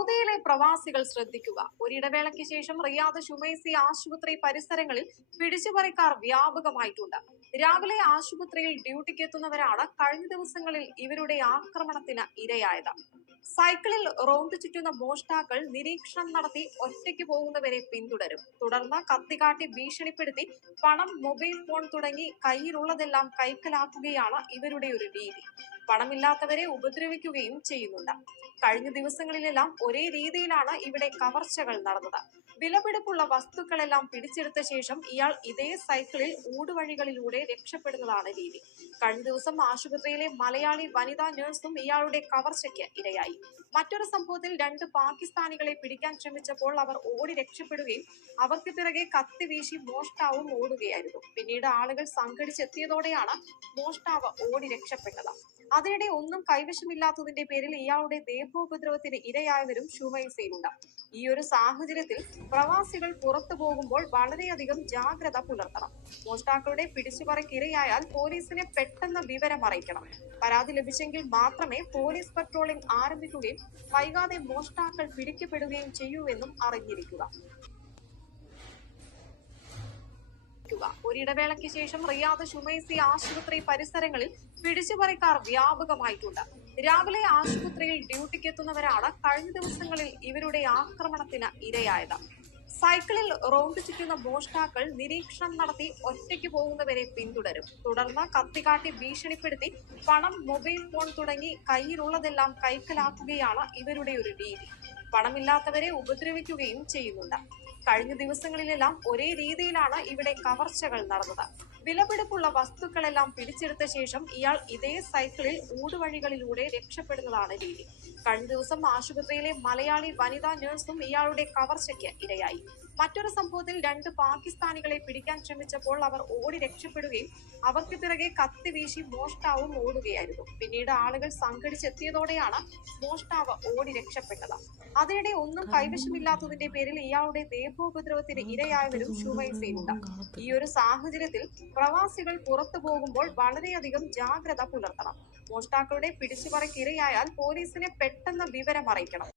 സൗദിയിലെ പ്രവാസികൾ ശ്രദ്ധിക്കുക. ഒരിടവേളയ്ക്ക് ശേഷം റിയാദ് ഷുമൈസി ആശുപത്രി പരിസരങ്ങളിൽ പിടിച്ചുപറിക്കാർ വ്യാപകമായിട്ടുണ്ട്. രാവിലെ ആശുപത്രിയിൽ ഡ്യൂട്ടിക്ക് എത്തുന്നവരാണ് കഴിഞ്ഞ ദിവസങ്ങളിൽ ഇവരുടെ ആക്രമണത്തിന് ഇരയായത്. സൈക്കിളിൽ റോന്ത് ചുറ്റുന്ന മോഷ്ടാക്കൾ നിരീക്ഷണം നടത്തി ഒറ്റയ്ക്ക് പോകുന്നവരെ പിന്തുടരും. തുടർന്ന് കത്തികാട്ടി ഭീഷണിപ്പെടുത്തി പണം മൊബൈൽ ഫോൺ തുടങ്ങി കയ്യിലുള്ളതെല്ലാം കൈക്കലാക്കുകയാണ് ഇവരുടെ ഒരു രീതി. പണമില്ലാത്തവരെ ഉപദ്രവിക്കുകയും ചെയ്യുന്നുണ്ട്. കഴിഞ്ഞ ദിവസങ്ങളിലെല്ലാം ഒരേ രീതിയിലാണ് ഇവിടെ കവർച്ചകൾ നടന്നത്. വിലപിടിപ്പുള്ള വസ്തുക്കളെല്ലാം പിടിച്ചെടുത്ത ശേഷം ഇയാൾ ഇതേ സൈക്കിളിൽ ഊടുവഴികളിലൂടെ രക്ഷപ്പെടുന്നതാണ് രീതി. കഴിഞ്ഞ ദിവസം ആശുപത്രിയിലെ മലയാളി വനിതാ നഴ്സും ഇയാളുടെ കവർച്ചയ്ക്ക് ഇരയായി. മറ്റൊരു സംഭവത്തിൽ രണ്ട് പാകിസ്ഥാനികളെ പിടിക്കാൻ ശ്രമിച്ചപ്പോൾ അവർ ഓടി രക്ഷപ്പെടുകയും അവർക്ക് പിറകെ കത്തി വീശി മോഷ്ടാവും ഓടുകയായിരുന്നു. പിന്നീട് ആളുകൾ സംഘടിച്ചെത്തിയതോടെയാണ് മോഷ്ടാവ് ഓടി രക്ഷപ്പെട്ടത്. അതിനിടെ ഒന്നും കൈവശമില്ലാത്തതിന്റെ പേരിൽ ഇയാളുടെ ദേഹോപദ്രവത്തിന് ഇരയായവരും ഷുമൈസയിലുണ്ട് ഈ ഒരു സാഹചര്യത്തിൽ പ്രവാസികൾ പുറത്തു പോകുമ്പോൾ വളരെയധികം ജാഗ്രത പുലർത്തണം. മോഷ്ടാക്കളുടെ പിടിച്ചുപറിക്ക് ഇരയായാൽ പോലീസിനെ പെട്ടെന്ന് വിവരം അറിയിക്കണം. പരാതി ലഭിച്ചെങ്കിൽ മാത്രമേ പോലീസ് പട്രോളിംഗ് ആരംഭിക്കുകയും വൈകാതെ മോഷ്ടാക്കൾ പിടിക്കപ്പെടുകയും ചെയ്യൂവെന്നും അറിഞ്ഞിരിക്കുക. ഒരിടവേളയ്ക്ക് ശേഷം റിയാദ് ഷുമൈസി ആശുപത്രി പരിസരങ്ങളിൽ പിടിച്ചുപറിക്കാർ വ്യാപകമായിട്ടുണ്ട്. രാവിലെ ആശുപത്രിയിൽ ഡ്യൂട്ടിക്ക് എത്തുന്നവരാണ് കഴിഞ്ഞ ദിവസങ്ങളിൽ ഇവരുടെ ആക്രമണത്തിന് ഇരയായത്. സൈക്കിളിൽ റൗണ്ട് ചുറ്റുന്ന മോഷ്ടാക്കൾ നിരീക്ഷണം നടത്തി ഒറ്റയ്ക്ക് പോകുന്നവരെ പിന്തുടരും. തുടർന്ന് കത്തികാട്ടി ഭീഷണിപ്പെടുത്തി പണം മൊബൈൽ ഫോൺ തുടങ്ങി കയ്യിലുള്ളതെല്ലാം കൈക്കലാക്കുകയാണ് ഇവരുടെ ഒരു രീതി. പണമില്ലാത്തവരെ ഉപദ്രവിക്കുകയും ചെയ്യുന്നുണ്ട്. കഴിഞ്ഞ ദിവസങ്ങളിലെല്ലാം ഒരേ രീതിയിലാണ് ഇവിടെ കവർച്ചകൾ നടന്നത്. വിലപിടിപ്പുള്ള വസ്തുക്കളെല്ലാം പിടിച്ചെടുത്ത ശേഷം ഇയാൾ ഇതേ സൈക്കിളിൽ ഊടുവഴികളിലൂടെ രക്ഷപ്പെടുന്നതാണ് രീതി. കഴിഞ്ഞ ദിവസം ആശുപത്രിയിലെ മലയാളി വനിതാ നഴ്സും ഇയാളുടെ കവർച്ചയ്ക്ക് ഇരയായി. മറ്റൊരു സംഭവത്തിൽ രണ്ട് പാകിസ്ഥാനികളെ പിടിക്കാൻ ശ്രമിച്ചപ്പോൾ അവർ ഓടി രക്ഷപ്പെടുകയും അവർക്ക് പിറകെ കത്തി വീശി മോഷ്ടാവും ഓടുകയായിരുന്നു. പിന്നീട് ആളുകൾ സംഘടിച്ചെത്തിയതോടെയാണ് മോഷ്ടാവ് ഓടി രക്ഷപ്പെട്ടത്. അതിനിടെ ഒന്നും കൈവശമില്ലാത്തതിന്റെ പേരിൽ ഇയാളുടെ ദേഹോപദ്രവത്തിന് ഇരയായവരും ഷുമൈസയിലുണ്ട് ഈ ഒരു സാഹചര്യത്തിൽ പ്രവാസികൾ പുറത്തു പോകുമ്പോൾ വളരെയധികം ജാഗ്രത പുലർത്തണം. മോഷ്ടാക്കളുടെ പിടിച്ചുപറിക്ക് ഇരയായാൽ പോലീസിനെ പെട്ടെന്ന് വിവരം അറിയിക്കണം.